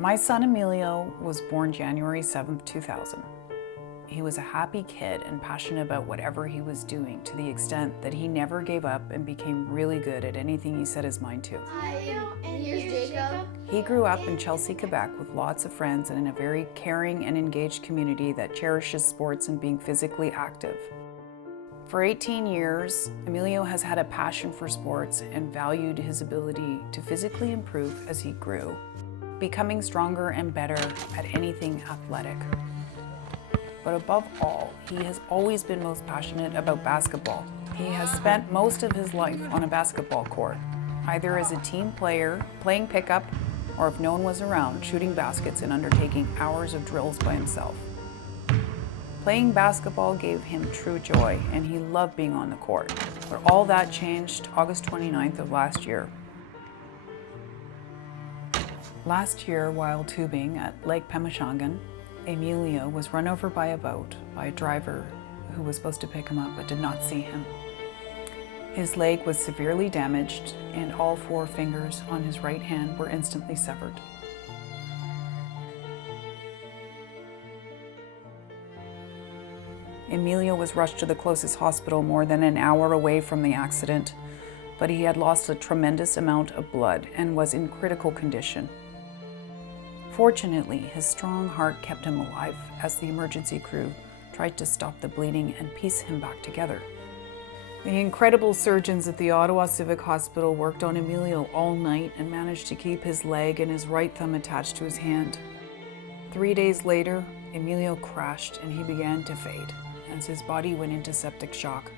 My son Emilio was born January 7th, 2000. He was a happy kid and passionate about whatever he was doing, to the extent that he never gave up and became really good at anything he set his mind to. And here's Jacob. He grew up in Chelsea, Quebec with lots of friends and in a very caring and engaged community that cherishes sports and being physically active. For 18 years, Emilio has had a passion for sports and valued his ability to physically improve as he grew, becoming stronger and better at anything athletic. But above all, he has always been most passionate about basketball. He has spent most of his life on a basketball court, either as a team player, playing pickup, or if no one was around, shooting baskets and undertaking hours of drills by himself. Playing basketball gave him true joy, and he loved being on the court. But all that changed August 29th of last year. Last year, while tubing at Lake Pemichangan, Emilio was run over by a boat by a driver who was supposed to pick him up but did not see him. His leg was severely damaged and all 4 fingers on his right hand were instantly severed. Emilio was rushed to the closest hospital more than an hour away from the accident, but he had lost a tremendous amount of blood and was in critical condition. Fortunately, his strong heart kept him alive as the emergency crew tried to stop the bleeding and piece him back together. The incredible surgeons at the Ottawa Civic Hospital worked on Emilio all night and managed to keep his leg and his right thumb attached to his hand. 3 days later, Emilio crashed and he began to fade as his body went into septic shock.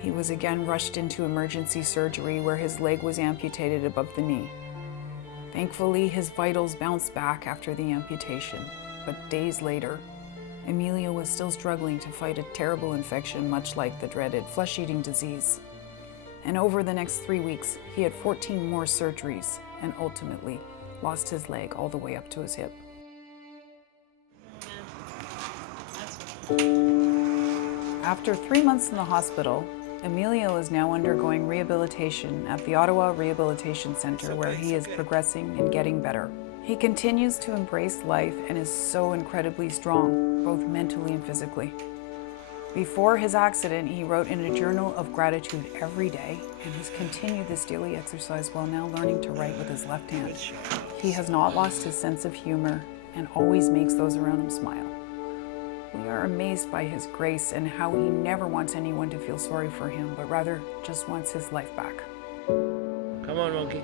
He was again rushed into emergency surgery where his leg was amputated above the knee. Thankfully, his vitals bounced back after the amputation, but days later, Emilio was still struggling to fight a terrible infection much like the dreaded flesh-eating disease. And over the next 3 weeks, he had 14 more surgeries and ultimately lost his leg all the way up to his hip. After 3 months in the hospital, Emilio is now undergoing rehabilitation at the Ottawa Rehabilitation Centre where he is progressing and getting better. He continues to embrace life and is so incredibly strong, both mentally and physically. Before his accident, he wrote in a journal of gratitude every day and has continued this daily exercise while now learning to write with his left hand. He has not lost his sense of humor and always makes those around him smile. We are amazed by his grace and how he never wants anyone to feel sorry for him, but rather just wants his life back. Come on, monkey.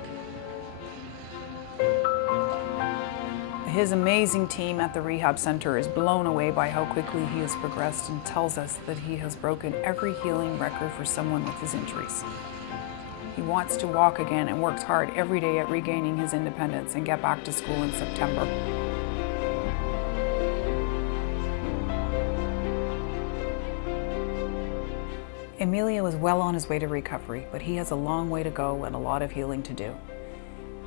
His amazing team at the rehab center is blown away by how quickly he has progressed and tells us that he has broken every healing record for someone with his injuries. He wants to walk again and works hard every day at regaining his independence and get back to school in September. Emilio is well on his way to recovery, but he has a long way to go and a lot of healing to do.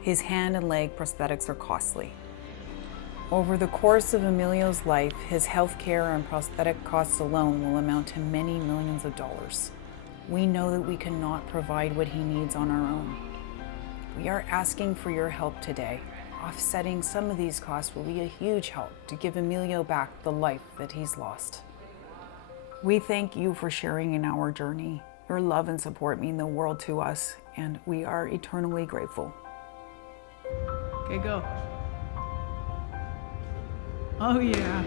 His hand and leg prosthetics are costly. Over the course of Emilio's life, his health care and prosthetic costs alone will amount to many millions of dollars. We know that we cannot provide what he needs on our own. We are asking for your help today. Offsetting some of these costs will be a huge help to give Emilio back the life that he's lost. We thank you for sharing in our journey. Your love and support mean the world to us, and we are eternally grateful. Okay, go. Oh yeah.